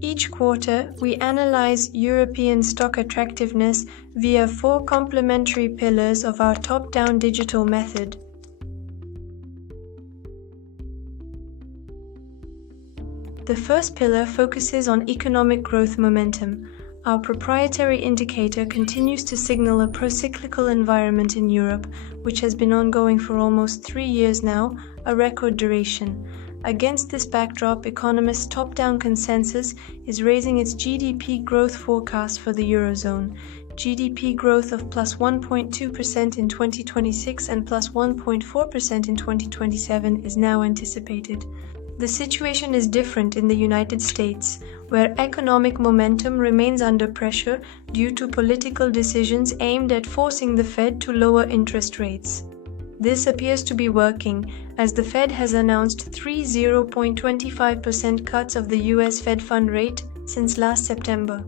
Each quarter, we analyze European stock attractiveness via 4 complementary pillars of our top-down digital method. The first pillar focuses on economic growth momentum. Our proprietary indicator continues to signal a pro-cyclical environment in Europe, which has been ongoing for almost 3 years now, a record duration. Against this backdrop, economists' top-down consensus is raising its GDP growth forecast for the Eurozone. GDP growth of plus 1.2% in 2026 and plus 1.4% in 2027 is now anticipated. The situation is different in the United States, where economic momentum remains under pressure due to political decisions aimed at forcing the Fed to lower interest rates. This appears to be working, as the Fed has announced 3 0.25% cuts of the US Fed fund rate since last September.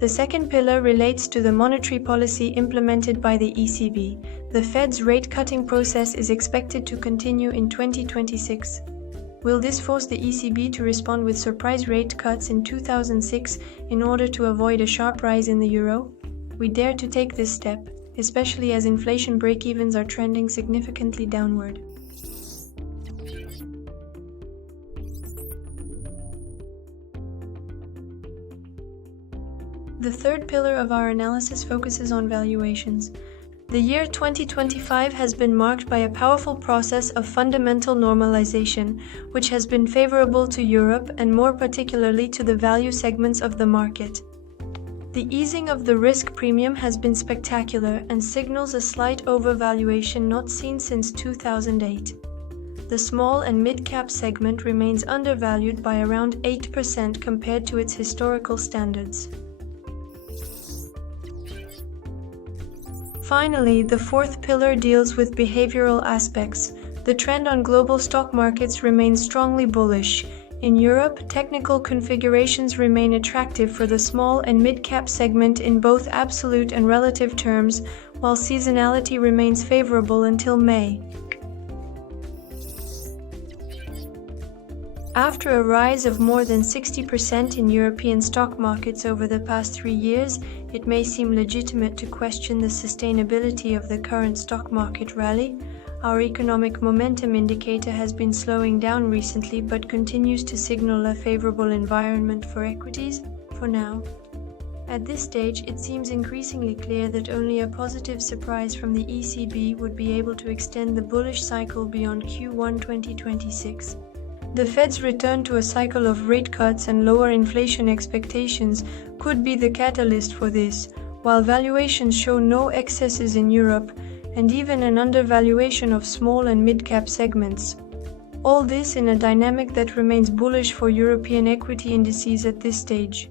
The second pillar relates to the monetary policy implemented by the ECB. The Fed's rate-cutting process is expected to continue in 2026. Will this force the ECB to respond with surprise rate cuts in 2006 in order to avoid a sharp rise in the euro? We dare to take this step, especially as inflation break-evens are trending significantly downward. The third pillar of our analysis focuses on valuations. The year 2025 has been marked by a powerful process of fundamental normalization, which has been favorable to Europe and more particularly to the value segments of the market. The easing of the risk premium has been spectacular and signals a slight overvaluation not seen since 2008. The small and mid-cap segment remains undervalued by around 8% compared to its historical standards. Finally, the fourth pillar deals with behavioral aspects. The trend on global stock markets remains strongly bullish. In Europe, technical configurations remain attractive for the small and mid-cap segment in both absolute and relative terms, while seasonality remains favorable until May. After a rise of more than 60% in European stock markets over the past 3 years, it may seem legitimate to question the sustainability of the current stock market rally. Our economic momentum indicator has been slowing down recently but continues to signal a favorable environment for equities, for now. At this stage, it seems increasingly clear that only a positive surprise from the ECB would be able to extend the bullish cycle beyond Q1 2026. The Fed's return to a cycle of rate cuts and lower inflation expectations could be the catalyst for this, while valuations show no excesses in Europe and even an undervaluation of small and mid-cap segments. All this in a dynamic that remains bullish for European equity indices at this stage.